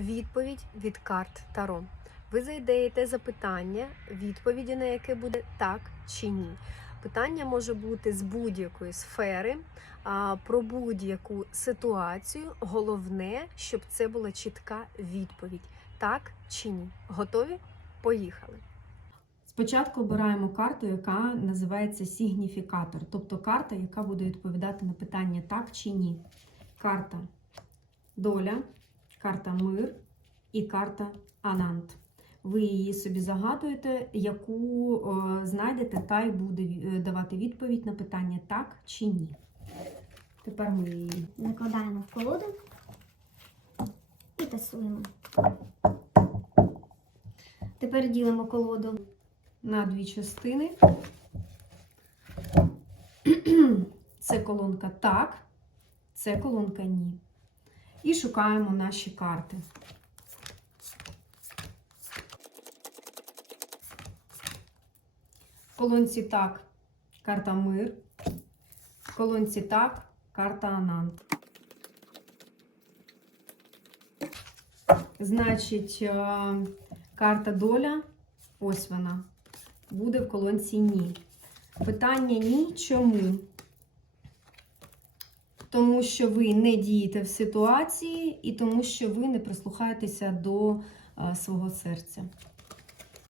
Відповідь від карт Таро. Ви зайдете запитання, відповіді на яке буде так чи ні. Питання може бути з будь-якої сфери, про будь-яку ситуацію. Головне, щоб це була чітка відповідь: так чи ні. Готові? Поїхали. Спочатку обираємо карту, яка називається сигніфікатор, тобто карта, яка буде відповідати на питання так чи ні. Карта доля, карта мир і карта анант. Ви її собі загадуєте, яку е, знайдете, та й буде е, давати відповідь на питання так чи ні. Тепер ми її Накладаємо в колоду і тасуємо. Тепер ділимо колоду. на дві частини. Це колонка так, це колонка ні. І шукаємо наші карти. В колонці так, карта мир. В колонці так, карта анант. Значить, е, карта доля, ось вона, буде в колонці ні. Питання ні. Чому? Тому що ви не дієте в ситуації і тому, що ви не прислухаєтеся до е, свого серця.